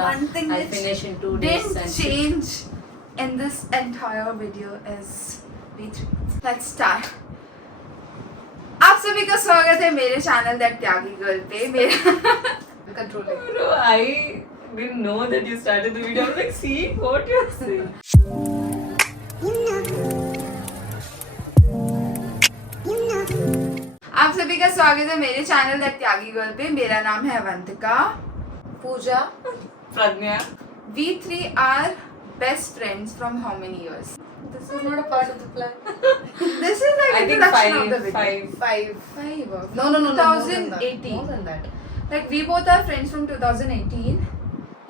one thing I'll which finish in 2 days. didn't and change in this entire video is V3. Let's start. आप सभी का स्वागत है मेरे चैनल दैट त्यागी गर्ल पे. मेरा controlling. Bro, I didn't know that you started the video. I was like, see what you're saying. आप सभी का स्वागत है मेरे चैनल दैट त्यागी गर्ल पे. मेरा नाम है Avantika. Pooja. Pradnya. We 3 are best friends from how many years? This is not a part of the plan. This is like I think introduction of the video. five. Five. Five. No. More than 2018. More than that. Like we both are friends from 2018.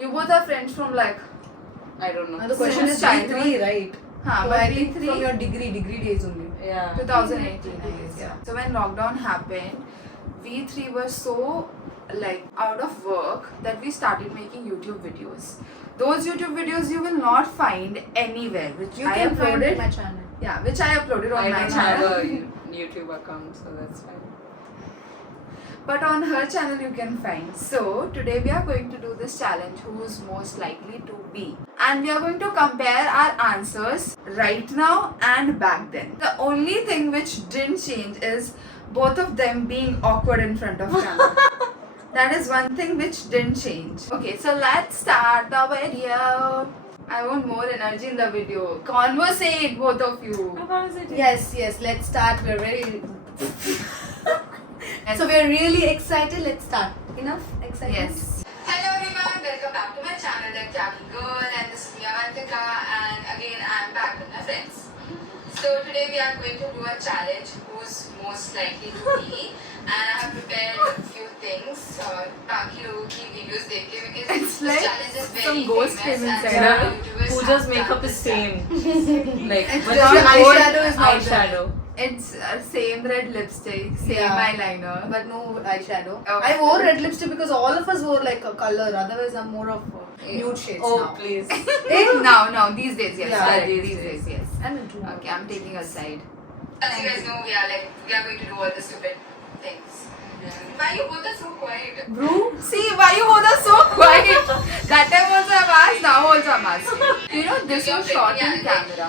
You both are friends from like. I don't know. Now the question Since is childhood. V3, right? Huh, So but I think V3 from your degree days only. Yeah. 2018, I guess. Yeah. So when lockdown happened, we 3 were so like out of work that we started making YouTube videos. Those YouTube videos you will not find anywhere, which You I can find uploaded. my channel. Yeah, which I uploaded on I my don't channel. have a YouTube account, so that's fine. But on her channel you can find. So today we are going to do this challenge, who's most likely to be, and we are going to compare our answers right now and back then. The only thing which didn't change is both of them being awkward in front of camera. That is one thing which didn't change. Okay, so let's start the video. I want more energy in the video. Conversate, both of you. How is it? Yes. Let's start. We're very. So we're really excited. Let's start. Enough excitement. Yes. Hello everyone, welcome back to my channel, The Jackie Girl, and this is me Avantika, and again I'm back with my friends. So today we are going to do a challenge, who's most likely to be, and I have prepared a few things. बाकी लोगों की videos देख के because It's this like challenge is very some ghost famous film and inside some her. YouTubers Pooja's have makeup done is this same. Like, It's but just your eyeshadow is not eyeshadow. It's same red lipstick, same Yeah. eyeliner. But no eyeshadow. Oh. I wore red lipstick because all of us wore like a color. Otherwise, I'm more of nude shades Oh, now. please. now, these days, yes. Yeah, Right, these these days. days, yes. And into Okay, I'm taking a side. As you guys know, we are going to do all the stupid things. Why you both are so quiet? Bro. See, why you both are so quiet? That time also I'm asked, now also I'm asking. You know, this was shot in camera.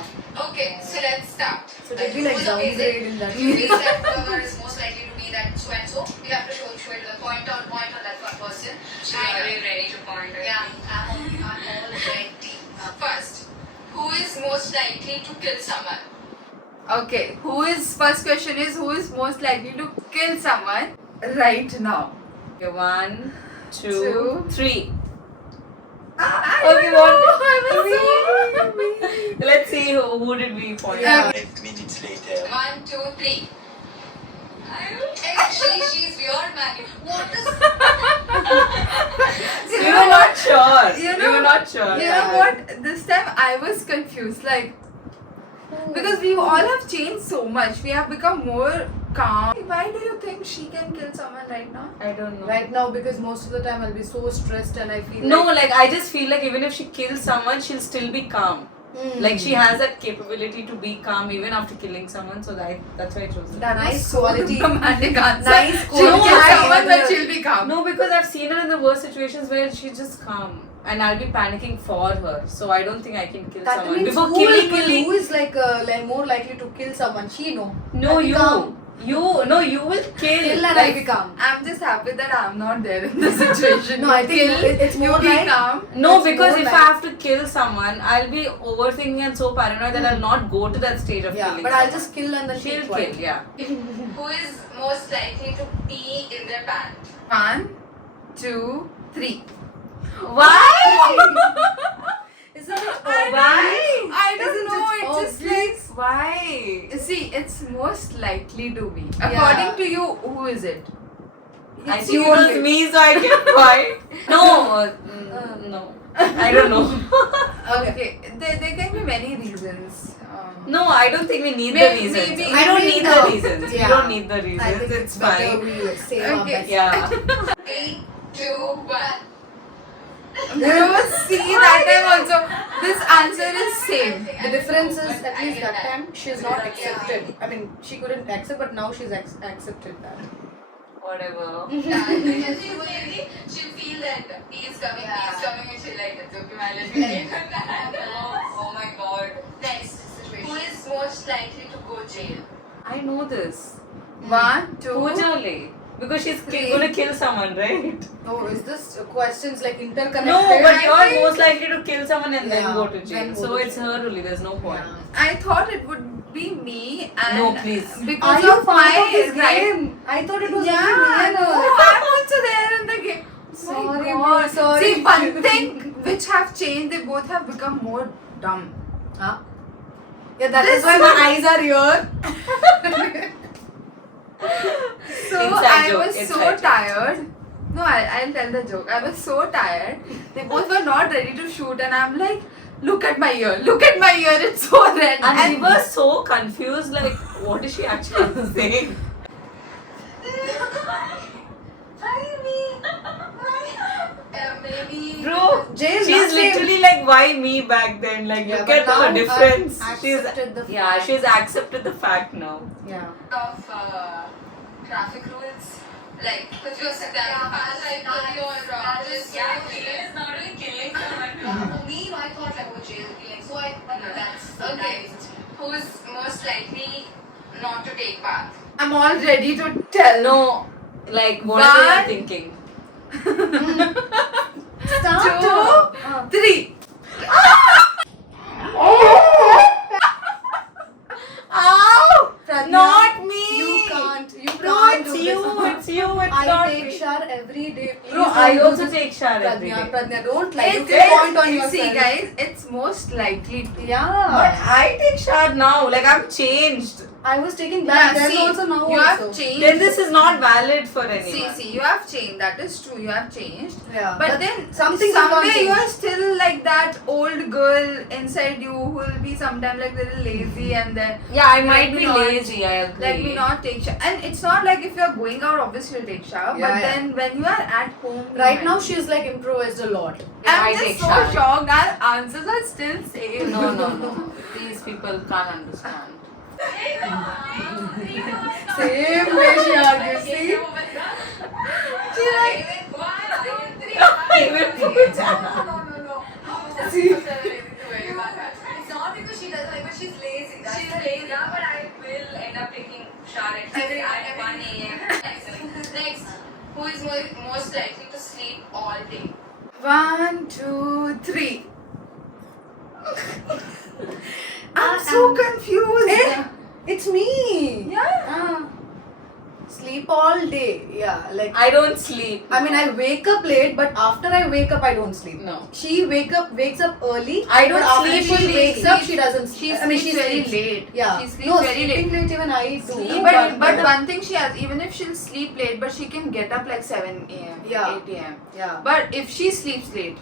Okay, so let's start. So did we like downgrade in that? We said whoever is most likely to be that so and so. We have to show it to the point on that one person. Are you ready to point? Yeah, I'm all ready. First, who is most likely to kill someone? Okay, first question is who is most likely to kill someone right now? Okay, 1, 2, Two. 3. Okay, Let's see who did we point Yeah. at. 8 minutes later. 1, 2, 3. She's weird, man. What is? We were not sure. You We know- were not sure. You know what? This time I was confused, like because we all have changed so much. We have become more calm. Why do you think she can kill someone right now? I don't know. Right now, because most of the time I'll be so stressed and I feel No, like. like I just feel like even if she kills someone, she'll still be calm. Like she has that capability to be calm even after killing someone. So that's why I chose it. That Nice was so quality. dramatic answer. Nice She'll quality. kill I- someone, but she'll be calm. No, because I've seen her in the worst situations where she's just calm, and I'll be panicking for her. So I don't think I can kill That someone means before who will killing. kill? Who is like more likely to kill someone? She no. No, I'll be you. calm. You will kill. Kill and I'll Like, be calm. I'm just happy that I'm not there in this situation. No, I think Kill, it's more you be like- calm. No, It's because more if like- I have to kill someone, I'll be overthinking and so paranoid that I'll not go to that stage of Yeah, killing. but I'll someone. just kill and then She'll keep quiet. kill. Yeah. Who is most likely to pee in their pants? 1, 2, 3. Why? Isn't it? Why? I don't Isn't know. it It's just like. Why? See, it's most likely to be. Yeah. According to you, who is it? I It's think you it was only. me, so I kept quiet. No, no. I don't know. Okay, there can be many reasons. No, I don't think we need Maybe- the reasons. maybe- I don't maybe need no. the reasons. Yeah. We don't need the I reasons. think It's better fine. we like save our Okay. best. Yeah. 3, 2, 1. You see that time also. This answer is same. The difference is at least that time she's not accepted. I mean, she couldn't accept, but now she's accepted that. Whatever. She'll feel that he is coming, and she'll It's okay, man. Let me Oh my god. Next, who is most likely to go jail? I know this. 1, 2, Pooja only. Because she's Three. gonna kill someone, right? Oh, is this questions like interconnected? No, but I you're think- most likely to kill someone and then Yeah, go to jail. then go So to it's jail. her only. There's no point. Yeah. I thought it would be me and No, please. Are because you of part my of this right. game? I thought it was Yeah, only me and no, her. I'm also there in the game. Sorry, My bro, God. sorry. See, one thing which have changed, they both have become more dumb. Huh? Yeah, that This is why my one- eyes are here. So Inside I joke, was so inside joke. tired. No, I'll tell the joke. I was so tired. They both were not ready to shoot, and I'm like, look at my ear, look at my ear, it's so red. And we were so confused, like, what is she actually saying? Maybe. Bro, Jail, she's nothing. literally like, why me back then? Like, Yeah, look but at now the I've difference. accepted the Yeah, fact. she's accepted the fact now. Yeah. Of traffic rules. Like, put yourself down. Like, put your yeah, jail is not really killing someone. For me, I thought like, oh, jail killing. So that's okay. Who's most likely not to take bath? I'm all ready to tell. No, like, whatever One. you're thinking. Start. 2, 3. Ow! Pradnya, Not me! You can't. You Bro, can't it's do you, this. it's you, it's I not take me. shower every day. Please Bro, don't I do also this. take shower every day. Pradnya, don't lie. You It's, can point on you yourself. see, guys, it's most likely to. Yeah. But I take shower now, like I'm changed. I was taking back Yeah, then see, also now you also. have changed. Then this is not valid for anyone. See, you have changed. That is true. You have changed. Yeah. But then something somewhere you are still like that old girl inside you who will be sometimes like little lazy and then Yeah, I let might me be not- lazy, I agree. let me not take shower. And it's not like if you're going out, obviously you'll take shower. Yeah, but yeah. then when you are at home, Right you now might- she's like improvised a lot. Yeah, I I'm take just so shower. shocked. Our answers are still same. No. These people can't understand. Same way she argues. See? She like, Even Pooja. See? It's not because she doesn't like, but she's lazy. She's lazy, but I will end up taking shower at 1 a.m. Next, who is most likely to sleep all day? 1, 2, 3. I'm so confused. Eh? It's me. Yeah. Ah. Sleep all day. Yeah, like I don't sleep. I mean, I wake up late, but after I wake up, I don't sleep. No. She wakes up early. I don't but after sleep, she she wakes up, sleeps. she doesn't. She I mean, sleeps very late. Yeah. She sleeps no, very sleeping late even I do. But one thing she has, even if she'll sleep late, but she can get up like 7 a.m. Yeah. 8 a.m. Yeah. But if she sleeps late,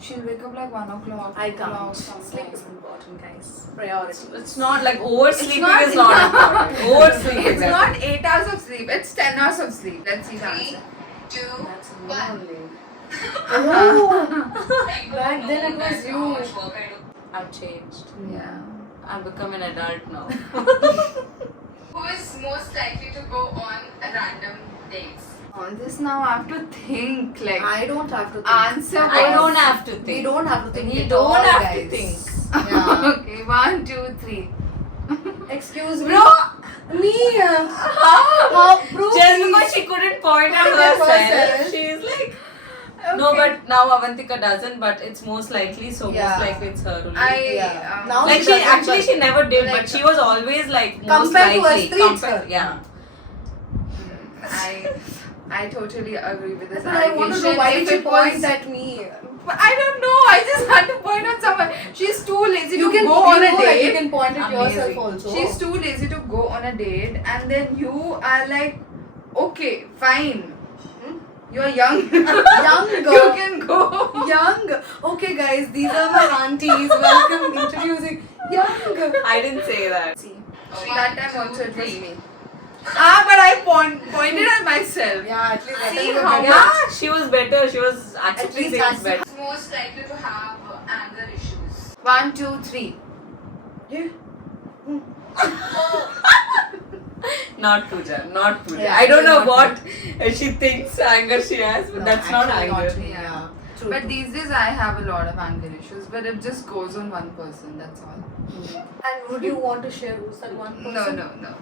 she'll wake up like 1 o'clock. I 2 can't. o'clock Sleep sometimes. is important, guys. Priority. It's not like oversleeping not- is not important. Oversleeping It's is not 8 hours of sleep, it's 10 hours of sleep. Let's see the answer. 2, That's 1. lonely. Oh, back then it was you. I've changed. Yeah. I've become an adult now. Who is most likely to go on random dates? On this now I have to think like I don't have to think. answer. I was- don't have to think. We don't have to think. We at don't all, have to guys. think. Yeah. Okay, 1, 2, 3. Excuse me. Bro! Me. How? Bro, Just please. because she couldn't point at Point at herself, herself. she's like. No, but now Avantika doesn't, but it's most likely, so Yeah. most likely it's her only. Yeah. Now like she she doesn't, actually but- she never did, like- but she was always like most Compared to us likely. three, it's her. Yeah. I totally agree with this But I want to know allegation. why If did you it was- point at me? But I don't know. I just had to point on someone. She's too lazy You to can go on a like, date. you can point at Amazing. yourself also. She's too lazy to go on a date, and then you are like, okay, fine. You're young. Young You girl. can go. Young. Okay, guys, these are my aunties. Welcome, introducing Young. I didn't say that. See, that time also it was me. But I pointed at myself. Yeah, at least that See is a how better- Yeah, she was better. She was actually least things accept- better. Most likely to have anger issues. 1, 2, 3. Yeah. Not Pooja. Not Pooja. Yeah, I don't know not what she thinks anger she has, but No, that's not actually anger. me, yeah. True. But these days I have a lot of anger issues, but it just goes on one person, that's all. And would you want to share who's that one person? No.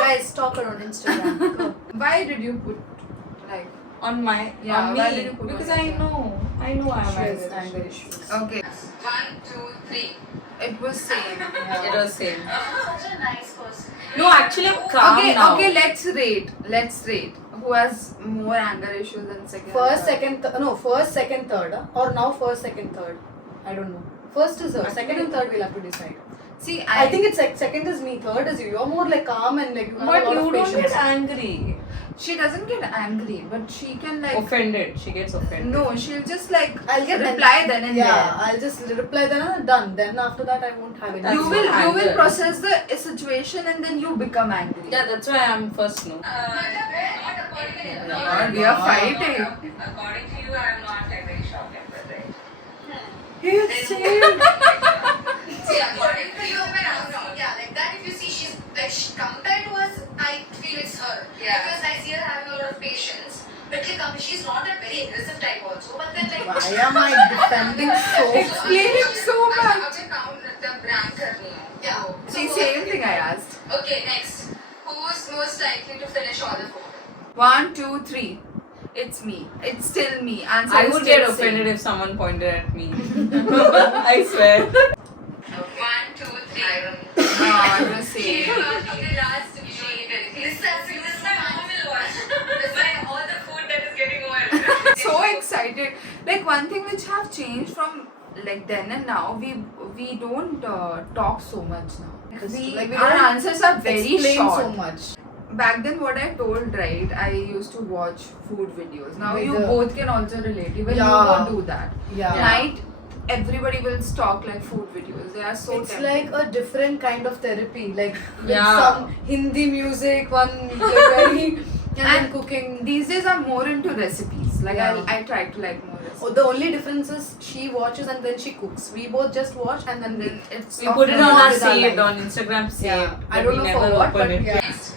Guys, stalk her on Instagram. Go. Why did you put like On my, Yeah, on why me, did you put because on I yourself? know I She has have anger issues. okay. 1, 2, 3. It was same. It was same. Such a nice person. No, actually I'm calm Okay, now. okay, let's rate. Who has more anger issues than second? and First, third? second, first, second, third. Or now first, second, third. I don't know. First is her. Second and third we'll have to decide. See, I think it's like second is me, third is you. You're more like calm and like you have But a lot you of don't patience. get angry. she doesn't get angry, but she can like Offended. She gets offended. no, she'll just like I'll get reply then and yeah, there. I'll just reply then and done. Then after that I won't have any. That's You what will anger. process the situation and then you become angry. Yeah, that's why I'm first no. Not according to you. God, we are fighting. According to you, I'm not like very short-tempered, right? See, according to you, but I'm not. Yeah, like that. If you see, she's like compared to us, I feel it's her. Yeah. Because I see her having a lot of patience. But like, she's not that very aggressive type also. But then like. Why am I defending so? Explain it so much. अब count the brand कर रही हूँ. Yeah. See, same thing I asked. Okay, next. Who's most likely to finish all the four? 1, 2, 3. It's me. It's still me. Answer I is would still get same. offended if someone pointed at me. I swear. 1, 2, 3. Ah, it was She same. was the last to be shaven. This is my normal one. This is my all the food that is getting oil. So excited. Like one thing which have changed from like then and now, we don't talk so much now. Like, we our don't answers are very Explain short. so much. Back then, what I told, right? I used to watch food videos. Now With you the- both can also relate. Even you Yeah. won't do that. Yeah. Night, everybody will stalk like food videos. They are so It's tempting. like a different kind of therapy, like with Yeah. some Hindi music, one like very and cooking. These days, I'm more into recipes. Like Yeah. I try to like more recipes. Oh, the only difference is she watches and then she cooks. We both just watch and then Then it's We put it on our With our saved life. on Instagram saved. Yeah. I but don't we know never for what, open but it. yeah. Next.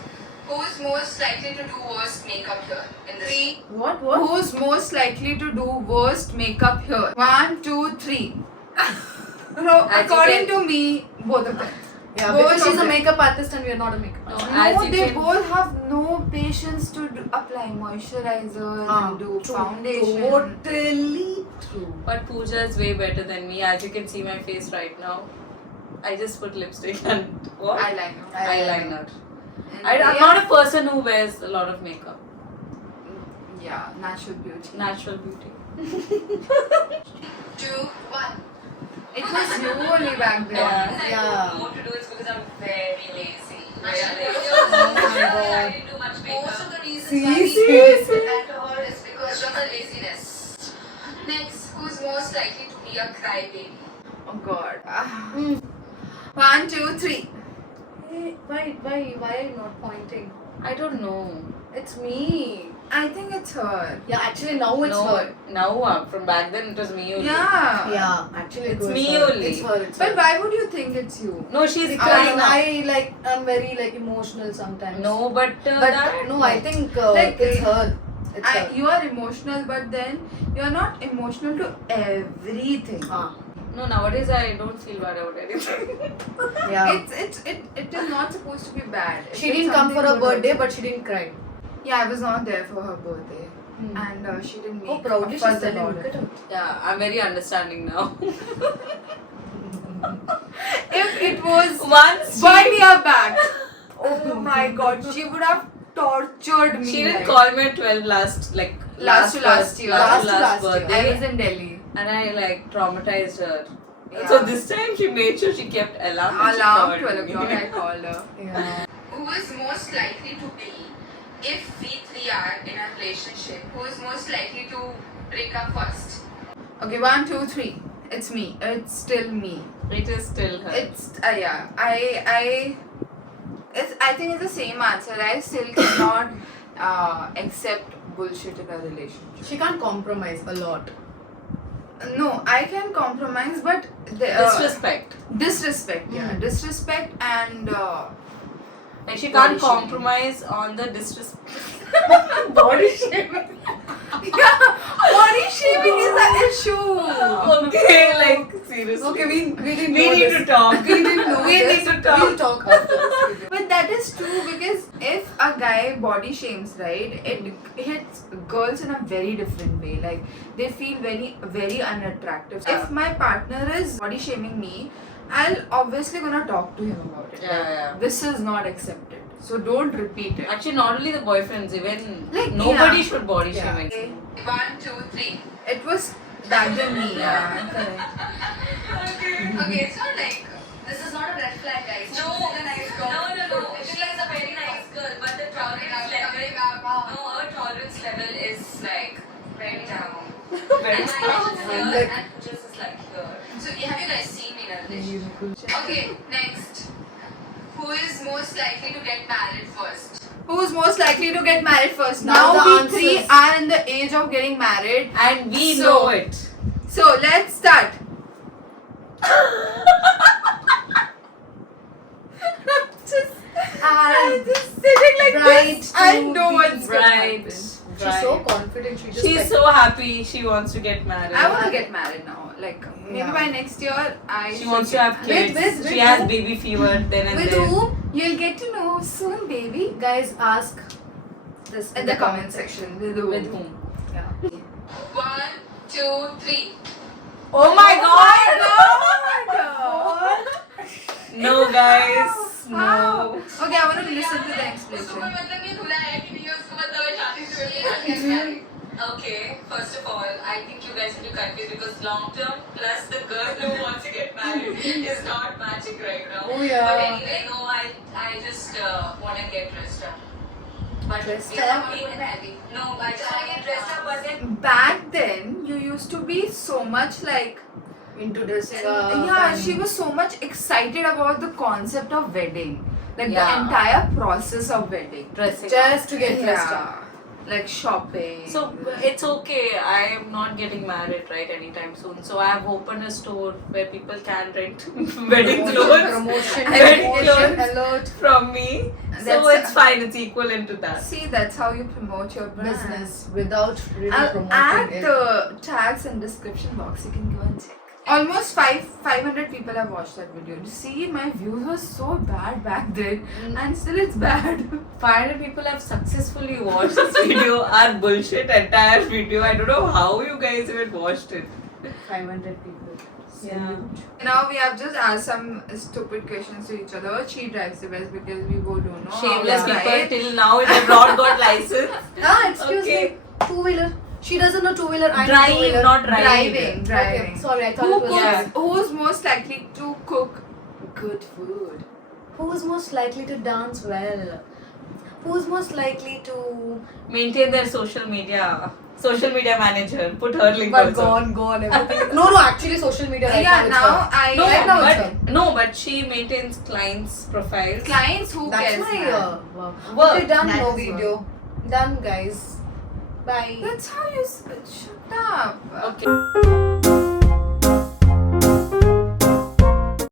Who's most likely to do worst makeup here? In the 3. What? Who's most likely to do worst makeup here? 1, 2, 3. No, As you according can- to me, both of them. Yeah, Both because she's of a them. makeup artist and we are not a makeup artist. No, as No, you they can- both have no patience to apply moisturizer and do True. foundation. Totally true. But Pooja is way better than me. As you can see my face right now. I just put lipstick and what? Eyeliner. Eyeliner. And I'm they not are- a person who wears a lot of makeup. Yeah, natural beauty. Natural beauty. 2, 1. It was you only back then. Yeah. I Yeah. don't know what to do is because I'm very lazy. God. I didn't do much makeup. Most of the reasons See, why we seriously? at all is because of her laziness. Next, who's most likely to be a crybaby? Oh god. Mm. 1, 2, 3. Hey, why are you not pointing? I don't know. It's me. I think it's her. Yeah, actually now it's no, her. now from back then it was me only. Yeah. Yeah, actually It's it was me her. only. It's her. It's But her. why would you think it's you? No, she's Because crying. I'm very like emotional sometimes. No, but but that no, I think Like, it's her. It's her. You are emotional, but then you are not emotional to everything. No, nowadays I don't feel bad about anything. Yeah. It is not supposed to be bad. If She it's didn't come for her something good birthday, also. but she didn't cry. Yeah, I was not there for her birthday, Hmm. and she didn't make Oh, proudly a she's fuss telling. about Look it. at her. Yeah, I'm very understanding now. If it was Once 1 year back, oh my god, she would have tortured me. she didn't like, call me at 12 last Last to last birth- year. Last to Last last year. birthday. I was in Delhi. And I like traumatized her. Yeah. So this time she made sure she kept alarm. and she Alarm called 12 me. o'clock. I called her. Yeah. Who is most likely to be, if we 3 are in a relationship, who is most likely to break up first? Okay, 1, 2, 3. It's me. It's still me. It is still her. It's yeah. I think it's the same answer. I still cannot accept bullshit in a relationship. She can't compromise a lot. No, I can compromise, but Disrespect. disrespect. Yeah, Mm. disrespect and Like she Body can't shaming. compromise on the disrespect. Body shaming. Yeah, body shaming is an issue. Okay, like seriously. Okay, we didn't We know need this. to talk. We didn't know We this. need to talk. We'll talk after this video. But that is true because if a guy body shames, right, it hits girls in a very different way. Like they feel very unattractive. If my partner is body shaming me, I'll obviously gonna talk to him about it. Yeah, Like, yeah. This is not accepted. So don't repeat it. Actually, not only the boyfriends, even Like, nobody yeah. should body Yeah. shaming. Okay. 1, 2, 3. It was back then me. Yeah, correct. Okay, it's not like this is not a red flag, guys. No, She's a nice girl. no. She is a very nice girl, but the tolerance level, no, her tolerance level is like Very down. very And high I'm here like- and just is like here. So have you guys seen me in a relationship? Okay, next. Who is most likely to get married first? Who's most likely to get married first? Now Now the we answers- three are in the age of getting married. And we So- know it. So let's start. I'm just sitting like Bright this. I to know be what's gonna Right. happen. She's so confident. She just She's like, so happy. She wants to get married. I want to get married now. Like maybe Yeah. by next year, She should wants to get have married. kids. with She who? has baby fever then and with there. whom? You'll get to know soon, baby. Guys, ask this In the comment section. With who? With whom? Yeah. 1, 2, 3. Oh my god! God! No, guys. No. Okay, I want to listen to the उसको कोई explanation. मतलब नहीं धुला है कि नहीं है, उसको मतलब है शादी से पहले get married. Okay, first of all, I think you guys need to confuse because long term plus the girl who wants to get married is not matching right now. Oh, yeah. But anyway, no, I just want to get dressed up. But Dressed yeah, up? No, I just want to get dressed up, but then Back then, you used to be so much like. Into dressing up. Yeah, and- she was so much excited about the concept of wedding. Like the Yeah. entire process of wedding. Dressing up. just to get dressed up. Like shopping. So it's okay. I am not getting married right anytime soon. So I have opened a store where people can rent wedding clothes Promotion, Wedding promotion clothes. alert. from me. So That's- it's fine. It's equivalent to that. See, that's how you promote your brand. Business without really I'll promoting add it. the tags in description box. You can go and check. Almost 500 people have watched that video. See, my views were so bad back then, and still it's bad. 500 people have successfully watched this video. Our bullshit entire video. I don't know how you guys even watched it. 500 people. Yeah. Now we have just asked some stupid questions to each other. She drives the best because we both don't know. how Shameless to people drive. till now they have not got license. Ah, excuse Okay. me. Two-wheeler. She doesn't know two-wheeler. I know Drive, two-wheeler. not ride. Driving. Okay, sorry, I thought Who it was. cooks? Who's most likely to cook good food? Who's most likely to dance well? Who's most likely to? Maintain their social media. Social media manager. Put her link But also. gone, everything. No, actually, social media right Yeah, now. now I No, Right now it's but no, but she maintains clients' profiles. clients who That's cares. my man? Work. Okay, done. That No is video. Done, guys. Bye. That's how you shut up. Okay.